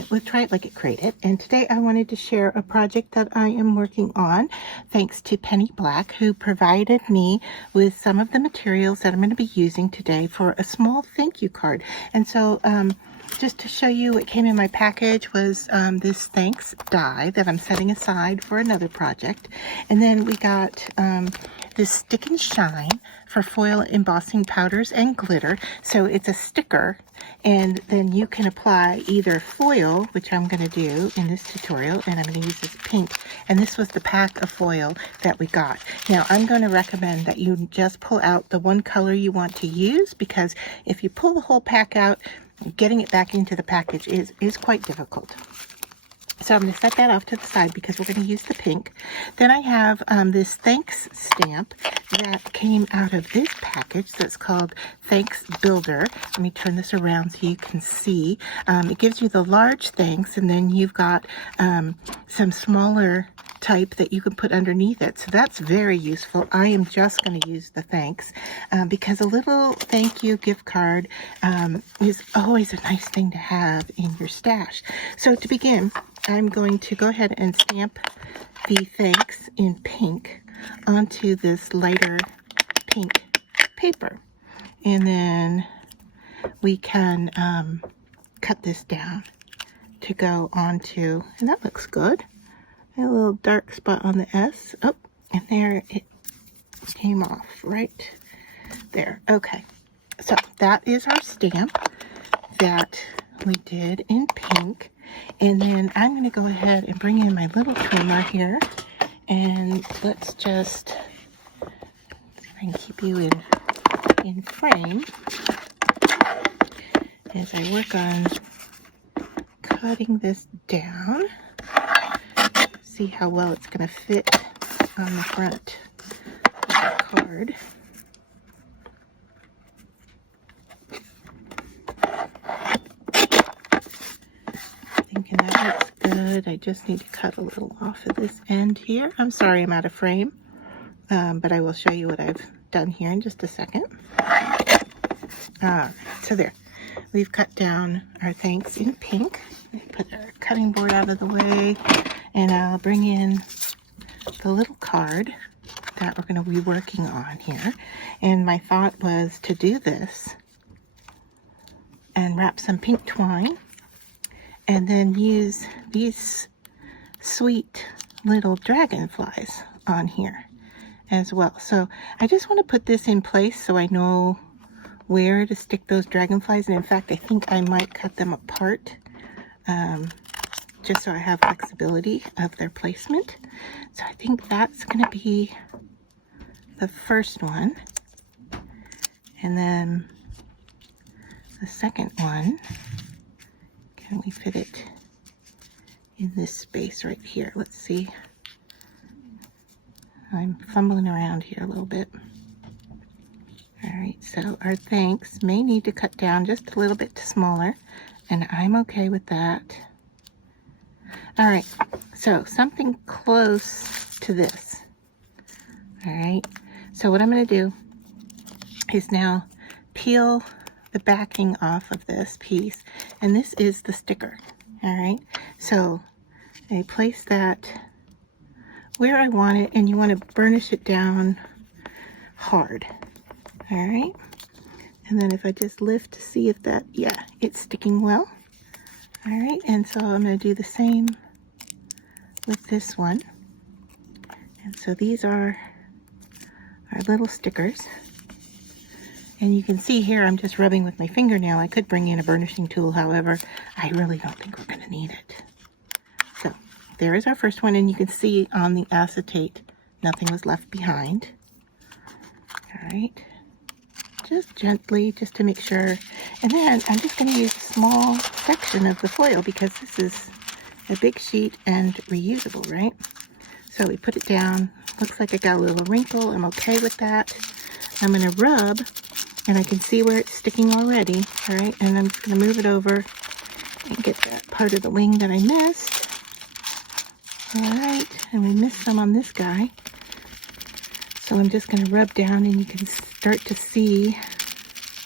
it. We'll try it like it created. And today I wanted to share a project that I am working on thanks to Penny Black, who provided me with some of the materials that I'm going to be using today for a small thank you card. And so just to show you what came in my package was this thanks die that I'm setting aside for another project. And then we got this stick and shine for foil embossing powders and glitter. So it's a sticker, and then you can apply either foil, which I'm going to do in this tutorial, and I'm going to use this pink. And this was the pack of foil that we got. Now I'm going to recommend that you just pull out the one color you want to use, because if you pull the whole pack out, getting it back into the package is quite difficult. So I'm going to set that off to the side because we're going to use the pink. Then I have this thanks stamp that came out of this package that's called Thanks Builder. Let me turn this around so you can see. It gives you the large thanks, and then you've got some smaller type that you can put underneath it. So that's very useful. I am just going to use the thanks because a little thank you gift card is always a nice thing to have in your stash. So to begin, I'm going to go ahead and stamp the thanks in pink onto this lighter pink paper. And then we can cut this down to go onto, and that looks good. A little dark spot on the S. Oh, and there it came off right there. Okay, so that is our stamp that we did in pink. And then I'm going to go ahead and bring in my little trimmer here, and let's just see if I can keep you in frame as I work on cutting this down. See how well it's going to fit on the front of the card. Thinking that looks good. I just need to cut a little off of this end here. I'm sorry I'm out of frame, but I will show you what I've done here in just a second. So there, we've cut down our thanks in pink. Put our cutting board out of the way, and I'll bring in the little card that we're going to be working on here. And my thought was to do this and wrap some pink twine, and then use these sweet little dragonflies on here as well. So I just want to put this in place so I know where to stick those dragonflies. And in fact, I think I might cut them apart just so I have flexibility of their placement. So I think that's going to be the first one. And then the second one, can we fit it in this space right here? Let's see. I'm fumbling around here a little bit. All right, so our thanks may need to cut down just a little bit smaller, and I'm okay with that. All right, so something close to this. All right, so what I'm going to do is now peel the backing off of this piece, and this is the sticker. All right, so I place that where I want it, and you want to burnish it down hard. All right, and then if I just lift to see if that, yeah, it's sticking well. All right, and so I'm going to do the same with this one. And so these are our little stickers. And you can see here I'm just rubbing with my fingernail. I could bring in a burnishing tool, however, I really don't think we're going to need it. So there is our first one, and you can see on the acetate nothing was left behind. All right, just gently, just to make sure. And then I'm just going to use a small section of the foil because this is a big sheet and reusable, right? So we put it down. Looks like I got a little wrinkle. I'm okay with that. I'm going to rub, and I can see where it's sticking already. All right, and I'm just going to move it over and get that part of the wing that I missed. All right, and we missed some on this guy. So I'm just going to rub down, and you can start to see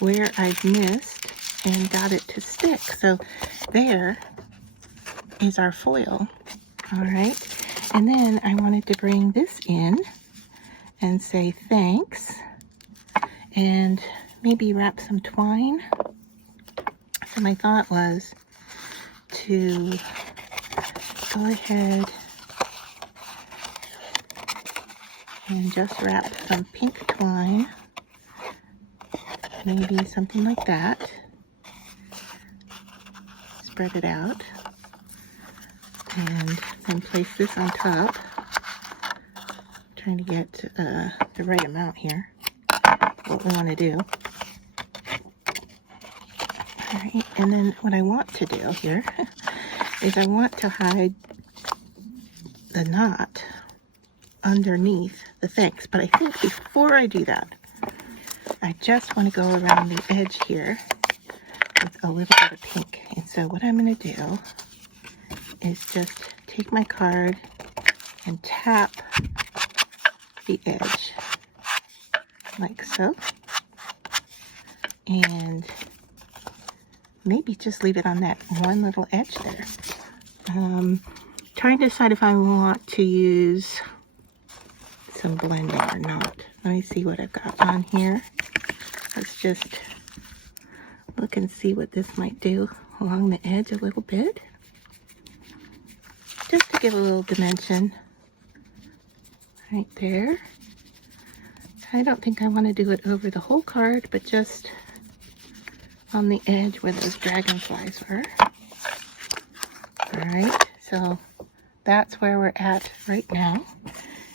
where I've missed and got it to stick. So there, is our foil. All right, and then I wanted to bring this in and say thanks, and maybe wrap some twine. So my thought was to go ahead and just wrap some pink twine, maybe something like that. Spread it out, and then place this on top. Trying to get the right amount here, what we want to do. All right, and then what I want to do here is I want to hide the knot underneath the thanks, but I think before I do that, I just want to go around the edge here with a little bit of pink. And so what I'm going to do is just take my card and tap the edge like so, and maybe just leave it on that one little edge there. Trying to decide if I want to use some blending or not. Let me see what I've got on here. Let's just look and see what this might do along the edge a little bit, just to give a little dimension right there. I don't think I want to do it over the whole card, but just on the edge where those dragonflies were. All right, so that's where we're at right now.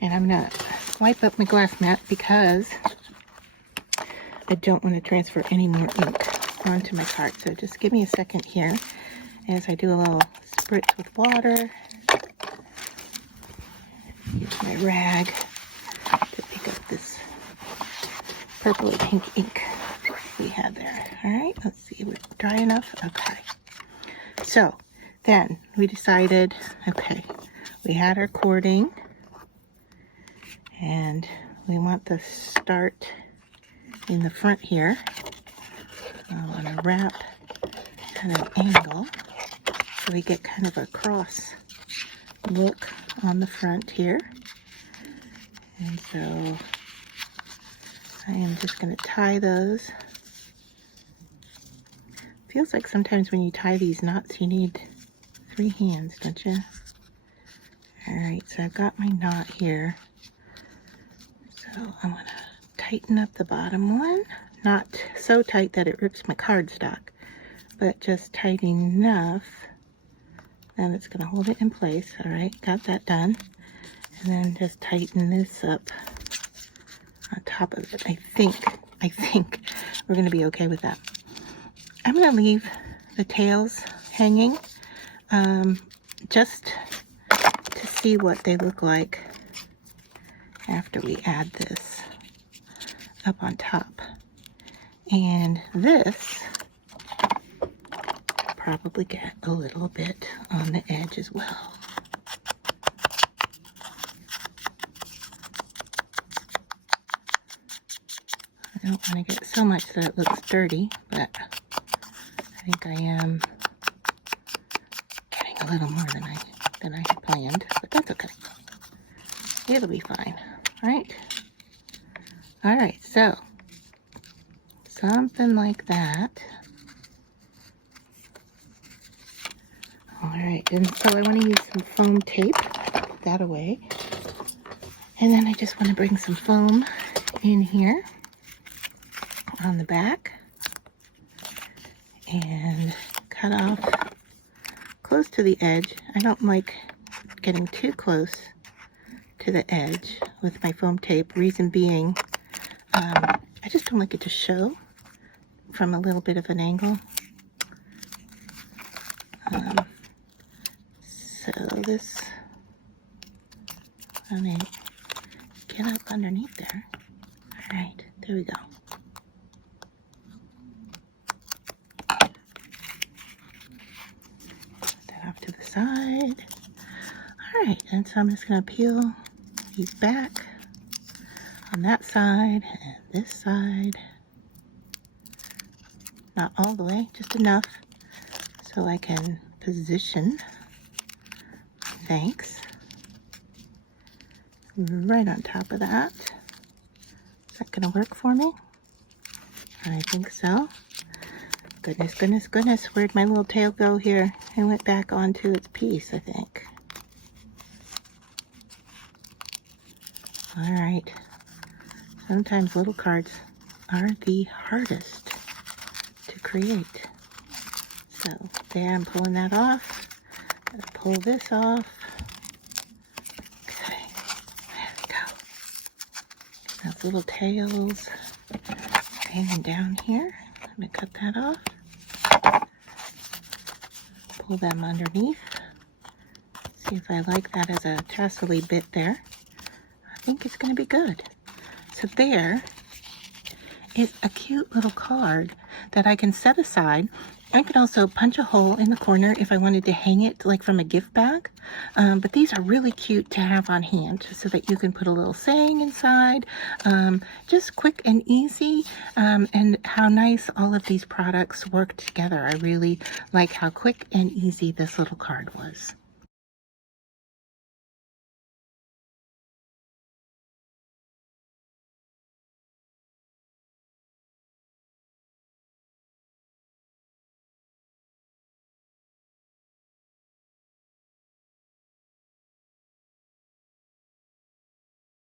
And I'm gonna wipe up my glass mat because I don't want to transfer any more ink onto my card. So just give me a second here as I do a little spritz with water. Use my rag to pick up this purple and pink ink we had there. All right, let's see, we're dry enough. Okay, so then we decided, okay, we had our cording and we want the start in the front here. I want to wrap at an angle so we get kind of a cross look on the front here. And so I am just going to tie those. Feels like sometimes when you tie these knots you need 3 hands, don't you? Alright, so I've got my knot here. So I'm going to tighten up the bottom one. Not so tight that it rips my cardstock, but just tight enough that it's going to hold it in place. Alright, got that done. And then just tighten this up on top of it. I think we're going to be okay with that. I'm going to leave the tails hanging just to see what they look like after we add this up on top. And this probably get a little bit on the edge as well. I don't want to get so much that it looks dirty, but I think I am getting a little more than I had planned, but that's okay. It'll be fine, right? All right, so something like that. All right, and so I want to use some foam tape, put that away. And then I just want to bring some foam in here on the back and cut off close to the edge. I don't like getting too close to the edge with my foam tape. Reason being, I just don't like it to show from a little bit of an angle. So this, let me get up underneath there. All right, there we go. Off to the side. All right, and so I'm just going to peel these back on that side and this side. Not all the way, just enough so I can position thanks right on top of that. Is that gonna work for me? I think so. Goodness, goodness, goodness. Where'd my little tail go here? It went back onto its piece, I think. All right. Sometimes little cards are the hardest to create. So there, I'm pulling that off. Gonna pull this off. Okay, there we go. Those little tails hanging down here. I'm gonna cut that off. Pull them underneath. See if I like that as a tassel-y bit there. I think it's gonna be good. So there is a cute little card that I can set aside. I could also punch a hole in the corner if I wanted to hang it like from a gift bag. But these are really cute to have on hand so that you can put a little saying inside. Just quick and easy. And how nice all of these products work together. I really like how quick and easy this little card was.